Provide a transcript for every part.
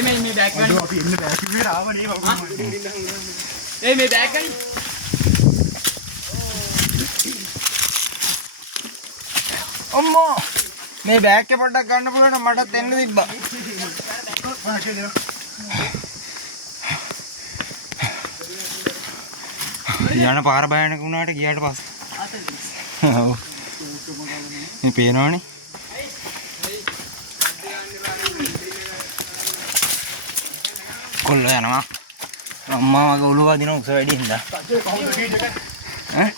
මේ බෑග් ගන්න. අපි ඉන්න බෑග් කිව්වේ ආවනේ මම. මේ බෑග් ගන්න. අම්මා මේ බෑග් එක පොඩ්ඩක් ගන්න පුළුවන් නම් මටත් එන්න තිබ්බා. යන පාර බයනක වුණාට ගියාට පස්සේ. ඔව්. මේ පේනවනේ. කොල්ල යනවා. අම්මා මගේ ඔළුව අදින උස වැඩි හින්දා. ඈ?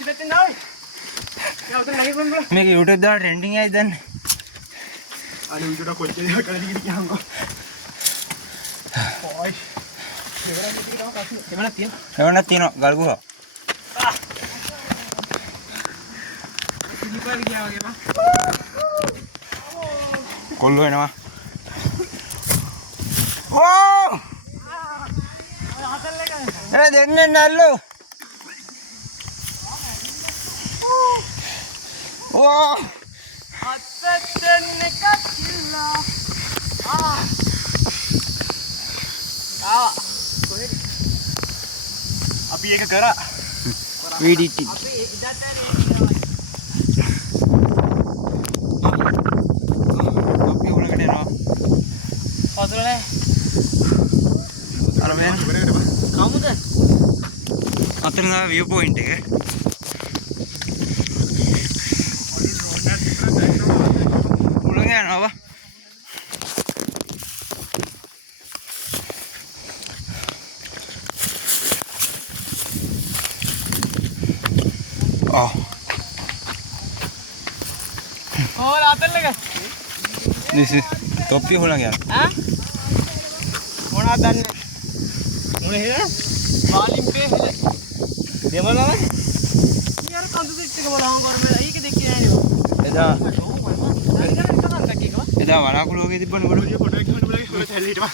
මේක YouTube දාලා ට්‍රෙන්ඩින් එකයි දැන්. අනේ උඩට කොච්චර දේවල් කරලා කියනකෝ. ඔයි. එවනක් තියෙනවා ගල් ගුහා. කොල්ලෝ එනවා. ඕ! දෙන්නේ නැල්ලෝ. ඕ! අපි ඒක කරා. VDT. අපි උලකට යනවා. පොතලනේ. අර මෙන්න. කමුද? අතන තමයි view point එක. උලක යනවා. Oh. Oh, raten lega. This is topi hola gaya. Hah? Mona danne. Mona hela? Malim pe hela. Demala ne? Yaar kandu sitte ke bola hong korme ayi ke dekhe aye. Eda. Eda wala kulo ge tibbane bola. Photo ek minute bola. Theli hitwa.